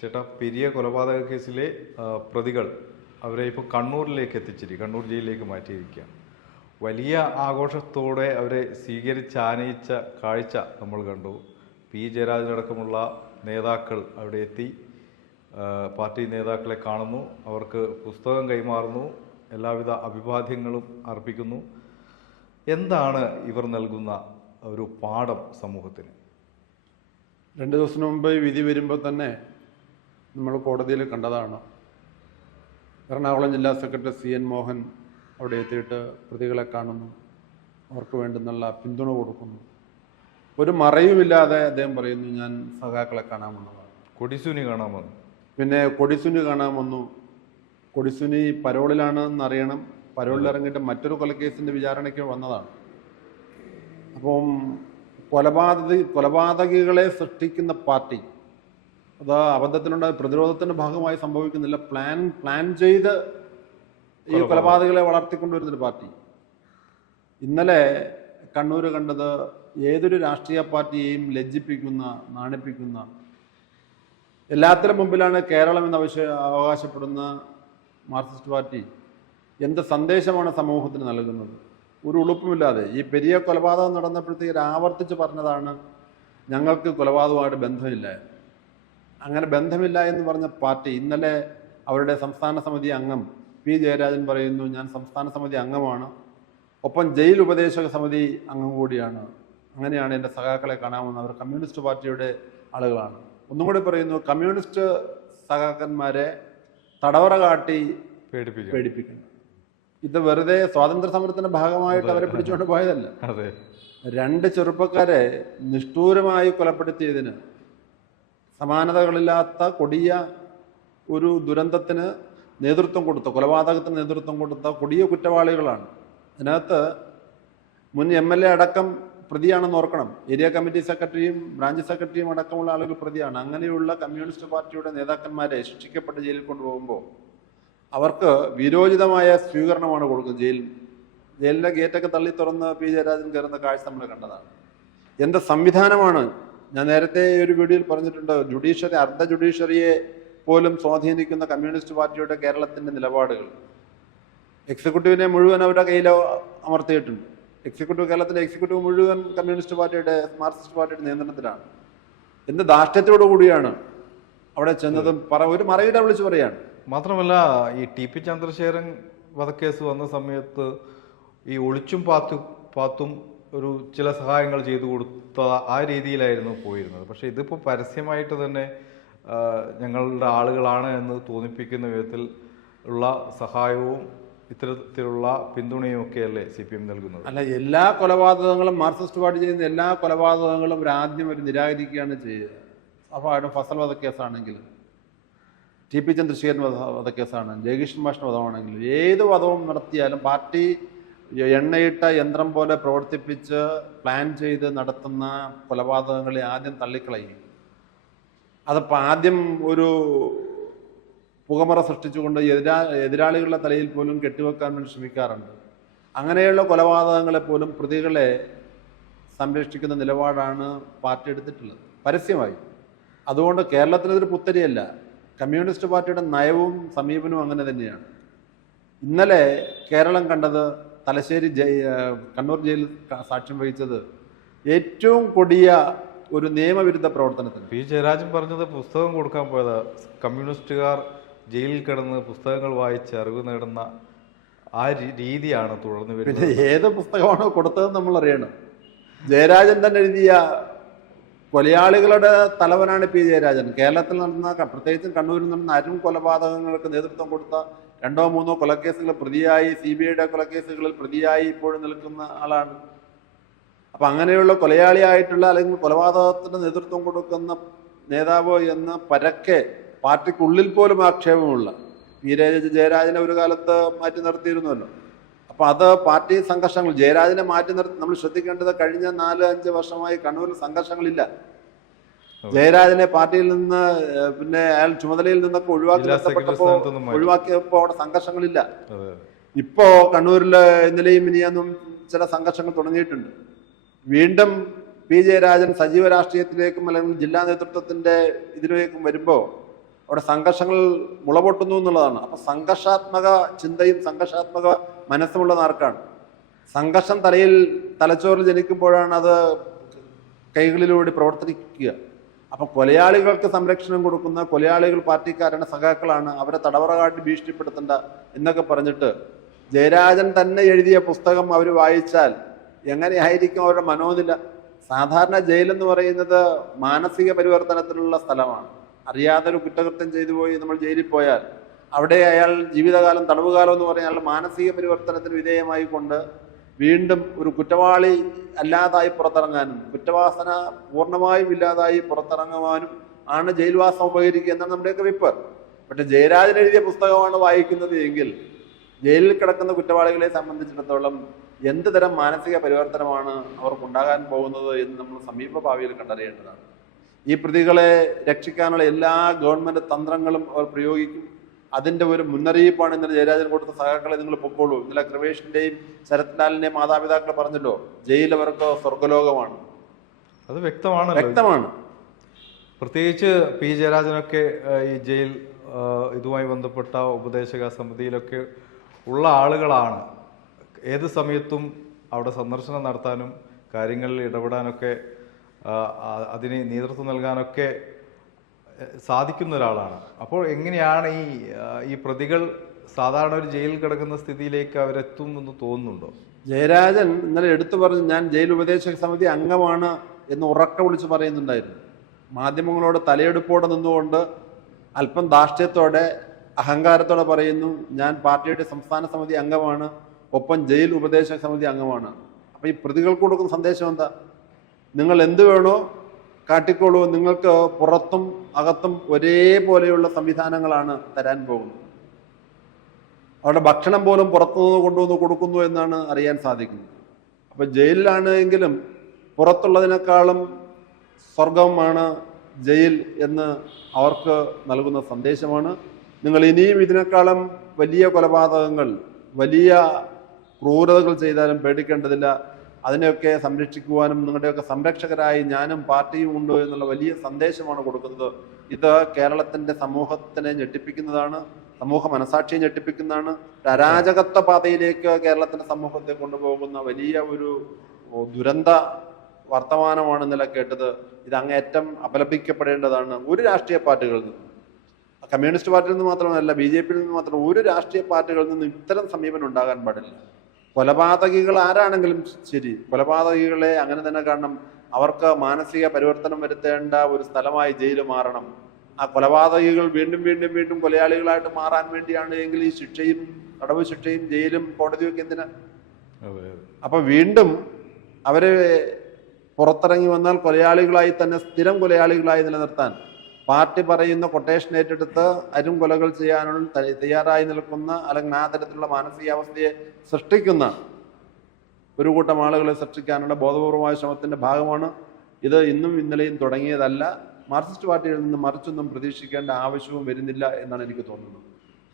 ചേട്ടാ, പെരിയ കൊലപാതക കേസിലെ പ്രതികൾ അവരെ ഇപ്പോൾ കണ്ണൂരിലേക്ക് കണ്ണൂർ ജയിലിലേക്ക് മാറ്റിയിരിക്കുകയാണ്. വലിയ ആഘോഷത്തോടെ അവരെ സ്വീകരിച്ചാനയിച്ച കാഴ്ച നമ്മൾ കണ്ടു. പി ജയരാജനടക്കമുള്ള നേതാക്കൾ അവിടെ എത്തി, പാർട്ടി നേതാക്കളെ കാണുന്നു, അവർക്ക് പുസ്തകം കൈമാറുന്നു, എല്ലാവിധ അഭിവാദ്യങ്ങളും അർപ്പിക്കുന്നു. എന്താണ് ഇവർ നൽകുന്ന ഒരു പാഠം സമൂഹത്തിന്? 2 ദിവസത്തിന് മുമ്പ് വിധി വരുമ്പോൾ തന്നെ നമ്മൾ കോടതിയിൽ കണ്ടതാണ്. എറണാകുളം ജില്ലാ സെക്രട്ടറി CN മോഹൻ അവിടെ എത്തിയിട്ട് പ്രതികളെ കാണുന്നു, അവർക്ക് വേണ്ടുന്നുള്ള പിന്തുണ കൊടുക്കുന്നു. ഒരു മറയുമില്ലാതെ അദ്ദേഹം പറയുന്നു, ഞാൻ സഖാക്കളെ കാണാൻ വന്നതാണ്. കൊടിസുനി കാണാൻ വന്നു. പിന്നെ കൊടിസുനി കാണാൻ വന്നു. കൊടിസുനി പരോളിലാണെന്ന് അറിയണം. പരോളിൽ ഇറങ്ങിയിട്ട് മറ്റൊരു കൊലക്കേസിൻ്റെ വിചാരണയ്ക്ക് വന്നതാണ്. അപ്പം കൊലപാതകികളെ സൃഷ്ടിക്കുന്ന പാർട്ടി അത് അബദ്ധത്തിലുണ്ടായ പ്രതിരോധത്തിന്റെ ഭാഗമായി സംഭവിക്കുന്നില്ല. പ്ലാൻ ചെയ്ത് ഈ കൊലപാതകളെ വളർത്തിക്കൊണ്ടുവരുന്നൊരു പാർട്ടി. ഇന്നലെ കണ്ണൂർ കണ്ടത് ഏതൊരു രാഷ്ട്രീയ പാർട്ടിയെയും ലജ്ജിപ്പിക്കുന്ന, നാണിപ്പിക്കുന്ന, എല്ലാത്തിനും മുമ്പിലാണ് കേരളം എന്ന് അവകാശപ്പെടുന്ന മാർക്സിസ്റ്റ് പാർട്ടി എന്ത് സന്ദേശമാണ് സമൂഹത്തിന് നൽകുന്നത്? ഒരു ഉളുപ്പുമില്ലാതെ ഈ പെരിയ കൊലപാതകം നടന്നപ്പോഴത്തേക്ക് ആവർത്തിച്ച് പറഞ്ഞതാണ്, ഞങ്ങൾക്ക് കൊലപാതകമായിട്ട് ബന്ധമില്ല. അങ്ങനെ ബന്ധമില്ല എന്ന് പറഞ്ഞ പാർട്ടി ഇന്നലെ അവരുടെ സംസ്ഥാന സമിതി അംഗം പി ജയരാജൻ പറയുന്നു, ഞാൻ സംസ്ഥാന സമിതി അംഗമാണ്, ഒപ്പം ജയിൽ ഉപദേശക സമിതി അംഗം കൂടിയാണ്. അങ്ങനെയാണ് എൻ്റെ സഖാക്കളെ കാണാമെന്ന്. അവർ കമ്മ്യൂണിസ്റ്റ് പാർട്ടിയുടെ ആളുകളാണ്. ഒന്നും കൂടി പറയുന്നു, കമ്മ്യൂണിസ്റ്റ് സഖാക്കന്മാരെ തടവറ കാട്ടി പേടിപ്പിക്കണം. ഇത് വെറുതെ സ്വാതന്ത്ര്യ സമരത്തിന്റെ ഭാഗമായിട്ട് അവരെ പിടിച്ചുകൊണ്ട് പോയതല്ല. 2 ചെറുപ്പക്കാരെ നിഷ്ഠൂരമായി കൊലപ്പെടുത്തിയതിന്, സമാനതകളില്ലാത്ത കൊടിയ ഒരു ദുരന്തത്തിന് നേതൃത്വം കൊടുത്ത, കൊലപാതകത്തിന് നേതൃത്വം കൊടുത്ത കൊടിയ കുറ്റവാളികളാണ്. അതിനകത്ത് മുൻ MLA അടക്കം പ്രതിയാണെന്ന് ഓർക്കണം. ഏരിയ കമ്മിറ്റി സെക്രട്ടറിയും ബ്രാഞ്ച് സെക്രട്ടറിയും അടക്കമുള്ള ആളുകൾ പ്രതിയാണ്. അങ്ങനെയുള്ള കമ്മ്യൂണിസ്റ്റ് പാർട്ടിയുടെ നേതാക്കന്മാരെ ശിക്ഷിക്കപ്പെട്ട് ജയിലിൽ കൊണ്ടുപോകുമ്പോൾ അവർക്ക് വീരോചിതമായ സ്വീകരണമാണ് കൊടുക്കുന്നത്. ജയിലിൻ്റെ ഗേറ്റൊക്കെ തള്ളി തുറന്ന് പി ജയരാജൻ കയറുന്ന കാഴ്ച നമ്മൾ കണ്ടതാണ്. എന്ത് സംവിധാനമാണ്! ഞാൻ നേരത്തെ ഒരു വീഡിയോയിൽ പറഞ്ഞിട്ടുണ്ട്, അർദ്ധ ജുഡീഷ്യറിയെ പോലും സ്വാധീനിക്കുന്ന കമ്മ്യൂണിസ്റ്റ് പാർട്ടിയുടെ കേരളത്തിന്റെ നിലപാടുകൾ. എക്സിക്യൂട്ടീവിനെ മുഴുവൻ അവരുടെ കയ്യിൽ അമർത്തിയിട്ടുണ്ട്. കേരളത്തിലെ എക്സിക്യൂട്ടീവ് മുഴുവൻ കമ്മ്യൂണിസ്റ്റ് പാർട്ടിയുടെ, മാർക്സിസ്റ്റ് പാർട്ടിയുടെ നിയന്ത്രണത്തിലാണ്. എന്ത് ധാർഷ്ട്യത്തോടു കൂടിയാണ് അവിടെ ചെന്നതും ഒരു മറയിട വിളിച്ച് പറയാണ്. മാത്രമല്ല, ഈ TP ചന്ദ്രശേഖരൻ വധക്കേസ് വന്ന സമയത്ത് ഈ ഒളിച്ചും പാത്തും ഒരു ചില സഹായങ്ങൾ ചെയ്തു കൊടുത്ത ആ രീതിയിലായിരുന്നു പോയിരുന്നത്. പക്ഷെ ഇതിപ്പോൾ പരസ്യമായിട്ട് തന്നെ ഞങ്ങളുടെ ആളുകളാണ് എന്ന് തോന്നിപ്പിക്കുന്ന വിധത്തിൽ ഉള്ള സഹായവും ഇത്തരത്തിലുള്ള പിന്തുണയും ഒക്കെയല്ലേ CPM നൽകുന്നത്? അല്ല, എല്ലാ കൊലപാതകങ്ങളും മാർക്സിസ്റ്റ് പാർട്ടി ചെയ്യുന്ന എല്ലാ കൊലപാതകങ്ങളും ആദ്യം ഒരു നിരാകരിക്കുകയാണ് ചെയ്യുക. അപ്പോൾ ഫസൽ വധക്കേസാണെങ്കിൽ, TP ചന്ദ്രശേഖരൻ വധക്കേസാണ്, ജയകൃഷ്ണൻ മാഷിന്റെ വധമാണെങ്കിലും, ഏത് വധവും നടത്തിയാലും പാർട്ടി എണ്ണയിട്ട യന്ത്രം പോലെ പ്രവർത്തിപ്പിച്ച് പ്ലാൻ ചെയ്ത് നടത്തുന്ന കൊലപാതകങ്ങളെ ആദ്യം തള്ളിക്കളയും. അതപ്പോൾ ആദ്യം ഒരു പുകമറ സൃഷ്ടിച്ചുകൊണ്ട് എതിരാളികളുടെ തലയിൽ പോലും കെട്ടിവെക്കാൻ വേണ്ടി ശ്രമിക്കാറുണ്ട്. അങ്ങനെയുള്ള കൊലപാതകങ്ങളെ പോലും പ്രതികളെ സംരക്ഷിക്കുന്ന നിലപാടാണ് പാർട്ടി എടുത്തിട്ടുള്ളത് പരസ്യമായി. അതുകൊണ്ട് കേരളത്തിനതൊരു പുത്തരിയല്ല. കമ്മ്യൂണിസ്റ്റ് പാർട്ടിയുടെ നയവും സമീപനവും അങ്ങനെ തന്നെയാണ്. ഇന്നലെ കേരളം കണ്ടത്, തലശ്ശേരി കണ്ണൂർ ജയിലിൽ സാക്ഷ്യം വഹിച്ചത് ഏറ്റവും കൊടിയ ഒരു നിയമവിരുദ്ധ പ്രവർത്തനത്തിന്. പി ജയരാജൻ പറഞ്ഞത് പുസ്തകം കൊടുക്കാൻ പോയതാ. കമ്മ്യൂണിസ്റ്റുകാർ ജയിലിൽ കിടന്ന് പുസ്തകങ്ങൾ വായിച്ച് അറിവ് നേടുന്ന ആ രീതിയാണ് തുടർന്ന് വരുന്നത്. പിന്നെ ഏത് പുസ്തകമാണോ കൊടുത്തതെന്ന് നമ്മൾ അറിയണം. ജയരാജൻ തന്നെ എഴുതിയ കൊലയാളികളുടെ തലവനാണ് പി ജയരാജൻ. കേരളത്തിൽ നടന്ന, പ്രത്യേകിച്ചും കണ്ണൂരിൽ നടന്ന അരും കൊലപാതകങ്ങൾക്ക് നേതൃത്വം കൊടുത്ത 2 or 3 കൊലക്കേസുകൾ പ്രതിയായി, CBIയുടെ കൊലക്കേസുകളിൽ പ്രതിയായി ഇപ്പോഴും നിൽക്കുന്ന ആളാണ്. അപ്പം അങ്ങനെയുള്ള കൊലയാളിയായിട്ടുള്ള അല്ലെങ്കിൽ കൊലപാതകത്തിന് നേതൃത്വം കൊടുക്കുന്ന നേതാവ് എന്ന് പരക്കെ പാർട്ടിക്കുള്ളിൽ പോലും ആക്ഷേപമുള്ള പി ജയരാജനെ ഒരു കാലത്ത് മാറ്റി നിർത്തിയിരുന്നല്ലോ. അപ്പം അത് പാർട്ടി സംഘർഷങ്ങൾ, ജയരാജനെ മാറ്റി നിർത്തി നമ്മൾ ശ്രദ്ധിക്കേണ്ടത്, കഴിഞ്ഞ 4-5 വർഷമായി കണ്ണൂരിൽ സംഘർഷങ്ങളില്ല. ജയരാജനെ പാർട്ടിയിൽ നിന്ന്, പിന്നെ അയാൾ ചുമതലയിൽ നിന്നൊക്കെ ഒഴിവാക്കിയപ്പോ അവിടെ സംഘർഷങ്ങളില്ല. ഇപ്പോ കണ്ണൂരില് ഇന്നലെയും ഇനിയൊന്നും ചില സംഘർഷങ്ങൾ തുടങ്ങിയിട്ടുണ്ട്. വീണ്ടും പി ജയരാജൻ സജീവ രാഷ്ട്രീയത്തിലേക്കും അല്ലെങ്കിൽ ജില്ലാ നേതൃത്വത്തിന്റെ ഇതിലേക്കും വരുമ്പോൾ അവിടെ സംഘർഷങ്ങൾ മുളപൊട്ടുന്നു എന്നുള്ളതാണ്. അപ്പൊ സംഘർഷാത്മക ചിന്തയും സംഘർഷാത്മക മനസ്സുമുള്ളത് ആർക്കാണ്? സംഘർഷം തലച്ചോറിൽ ജനിക്കുമ്പോഴാണ് അത് കൈകളിലൂടെ പ്രവർത്തിക്കുക. അപ്പൊ കൊലയാളികൾക്ക് സംരക്ഷണം കൊടുക്കുന്ന കൊലയാളികൾ പാർട്ടിക്കാരാണ്, സഖാക്കളാണ്, അവരെ തടവറ കാട്ടി ഭീഷണിപ്പെടുത്തണ്ട എന്നൊക്കെ പറഞ്ഞിട്ട് ജയരാജൻ തന്നെ എഴുതിയ പുസ്തകം അവർ വായിച്ചാൽ എങ്ങനെയായിരിക്കും അവരുടെ മനോനില? സാധാരണ ജയിലെന്ന് പറയുന്നത് മാനസിക പരിവർത്തനത്തിനുള്ള സ്ഥലമാണ്. അറിയാതെ ഒരു കുറ്റകൃത്യം ചെയ്തു പോയി നമ്മൾ ജയിലിൽ പോയാൽ അവിടെ അയാൾ ജീവിതകാലം തടവുകാലം എന്ന് പറഞ്ഞാൽ മാനസിക പരിവർത്തനത്തിന് വിധേയമായി കൊണ്ട് വീണ്ടും ഒരു കുറ്റവാളി അല്ലാതായി പുറത്തിറങ്ങാനും കുറ്റവാസന പൂർണ്ണമായും ഇല്ലാതായി പുറത്തിറങ്ങുവാനും ആണ് ജയിൽവാസം ഉപകരിക്കുക എന്നാണ് നമ്മുടെയൊക്കെ വിപ്പ്. പക്ഷെ ജയരാജൻ എഴുതിയ പുസ്തകമാണ് വായിക്കുന്നത് എങ്കിൽ ജയിലിൽ കിടക്കുന്ന കുറ്റവാളികളെ സംബന്ധിച്ചിടത്തോളം എന്ത് തരം മാനസിക പരിവർത്തനമാണ് അവർക്കുണ്ടാകാൻ പോകുന്നത് എന്ന് നമ്മൾ സമീപ ഭാവിയിൽ കണ്ടറിയേണ്ടതാണ്. ഈ പ്രതികളെ രക്ഷിക്കാനുള്ള എല്ലാ ഗവൺമെന്റ് തന്ത്രങ്ങളും അവർ പ്രയോഗിക്കും. അതിന്റെ ഒരു മുന്നറിയിപ്പാണ് ഇന്നലെ ജയരാജൻ കൊടുത്ത സഖാക്കളെ നിങ്ങൾ പൊക്കോളൂ. ഇന്നലെ കൃപേഷിന്റെയും ശരത്ലാലിന്റെയും മാതാപിതാക്കൾ പറഞ്ഞല്ലോ, ജയിൽ അവർക്ക് സ്വർഗലോകമാണ്. അത് വ്യക്തമാണ്. പ്രത്യേകിച്ച് പി ജയരാജനൊക്കെ ഈ ജയിൽ ഇതുമായി ബന്ധപ്പെട്ട ഉപദേശക സമിതിയിലൊക്കെ ഉള്ള ആളുകളാണ്. ഏത് സമയത്തും അവിടെ സന്ദർശനം നടത്താനും കാര്യങ്ങളിൽ ഇടപെടാനൊക്കെ അതിന് നേതൃത്വം നൽകാനൊക്കെ സാധിക്കുന്ന ഒരാളാണ്. അപ്പോൾ എങ്ങനെയാണ് ഈ പ്രതികൾ സാധാരണ ഒരു ജയിലിൽ കിടക്കുന്ന സ്ഥിതിയിലേക്ക് അവരെത്തും എന്ന് തോന്നുന്നുണ്ടോ? ജയരാജൻ ഇന്നലെ എടുത്തു പറഞ്ഞു, ഞാൻ ജയിൽ ഉപദേശക സമിതി അംഗമാണ് എന്ന് ഉറക്കെ വിളിച്ച് പറയുന്നുണ്ടായിരുന്നു. മാധ്യമങ്ങളോട് തലയെടുപ്പോടെ നിന്നുകൊണ്ട് അല്പം ധാർഷ്ട്യത്തോടെ അഹങ്കാരത്തോടെ പറയുന്നു, ഞാൻ പാർട്ടിയുടെ സംസ്ഥാന സമിതി അംഗമാണ്, ഒപ്പം ജയിൽ ഉപദേശക സമിതി അംഗമാണ്. അപ്പൊ ഈ പ്രതികൾക്ക് കൊടുക്കുന്ന സന്ദേശം എന്താ? നിങ്ങൾ എന്ത് വേണോ കാട്ടിക്കോളൂ, നിങ്ങൾക്ക് പുറത്തും അകത്തും ഒരേപോലെയുള്ള സംവിധാനങ്ങളാണ് തരാൻ പോകുന്നത്. അവരുടെ ഭക്ഷണം പോലും പുറത്തുനിന്ന് കൊണ്ടുവന്ന് കൊടുക്കുന്നു എന്നാണ് അറിയാൻ സാധിക്കുന്നത്. അപ്പൊ ജയിലിലാണ് എങ്കിലും പുറത്തുള്ളതിനേക്കാളും സ്വർഗമാണ് ജയിൽ എന്ന് അവർക്ക് നൽകുന്ന സന്ദേശമാണ്. നിങ്ങൾ ഇനിയും ഇതിനേക്കാളും വലിയ കൊലപാതകങ്ങൾ, വലിയ ക്രൂരതകൾ ചെയ്താലും പേടിക്കേണ്ടതില്ല. അതിനെയൊക്കെ സംരക്ഷിക്കുവാനും നിങ്ങളുടെയൊക്കെ സംരക്ഷകരായി ഞാനും പാർട്ടിയും ഉണ്ട് എന്നുള്ള വലിയ സന്ദേശമാണ് കൊടുക്കുന്നത്. ഇത് കേരളത്തിന്റെ സമൂഹത്തിനെ ഞെട്ടിപ്പിക്കുന്നതാണ്, സമൂഹ മനസാക്ഷിയെ ഞെട്ടിപ്പിക്കുന്നതാണ്. അരാജകത്വ പാതയിലേക്ക് കേരളത്തിന്റെ സമൂഹത്തെ കൊണ്ടുപോകുന്ന വലിയ ഒരു ദുരന്ത വർത്തമാനമാണ് ഇന്നലെ കേട്ടത്. ഇത് അങ്ങേയറ്റം അപലപിക്കപ്പെടേണ്ടതാണ്. ഒരു രാഷ്ട്രീയ പാർട്ടികളിൽ നിന്നും, കമ്മ്യൂണിസ്റ്റ് പാർട്ടിയിൽ നിന്ന് മാത്രമല്ല, BJP-യിൽ നിന്ന് മാത്രം, ഒരു രാഷ്ട്രീയ പാർട്ടികളിൽ നിന്നും ഇത്തരം സമീപനം ഉണ്ടാകാൻ പാടില്ല. കൊലപാതകികൾ ആരാണെങ്കിലും ശരി, കൊലപാതകികളെ അങ്ങനെ തന്നെ കാണണം. അവർക്ക് മാനസിക പരിവർത്തനം വരുത്തേണ്ട ഒരു സ്ഥലമായി ജയിൽ മാറണം. ആ കൊലപാതകികൾ വീണ്ടും വീണ്ടും വീണ്ടും കൊലയാളികളായിട്ട് മാറാൻ വേണ്ടിയാണ് എങ്കിൽ ഈ ശിക്ഷയും തടവ് ശിക്ഷയും ജയിലും കോടതിയൊക്കെ എന്തിനാ? അപ്പൊ വീണ്ടും അവരെ പുറത്തിറങ്ങി വന്നാൽ കൊലയാളികളായി തന്നെ സ്ഥിരം കൊലയാളികളായി നിലനിർത്താൻ പാർട്ടി പറയുന്ന കൊട്ടേഷൻ ഏറ്റെടുത്ത് കൊലകൾ ചെയ്യാനുള്ള തയ്യാറായി നിൽക്കുന്ന, അല്ലെങ്കിൽ ആ തരത്തിലുള്ള മാനസികാവസ്ഥയെ സൃഷ്ടിക്കുന്ന ഒരു കൂട്ടം ആളുകളെ സൃഷ്ടിക്കാനുള്ള ബോധപൂർവമായ ശ്രമത്തിന്റെ ഭാഗമാണ് ഇത്. ഇന്നും ഇന്നലെയും തുടങ്ങിയതല്ല. മാർക്സിസ്റ്റ് പാർട്ടിയിൽ നിന്ന് മറിച്ചൊന്നും പ്രതീക്ഷിക്കേണ്ട ആവശ്യവും വരുന്നില്ല എന്നാണ് എനിക്ക് തോന്നുന്നത്.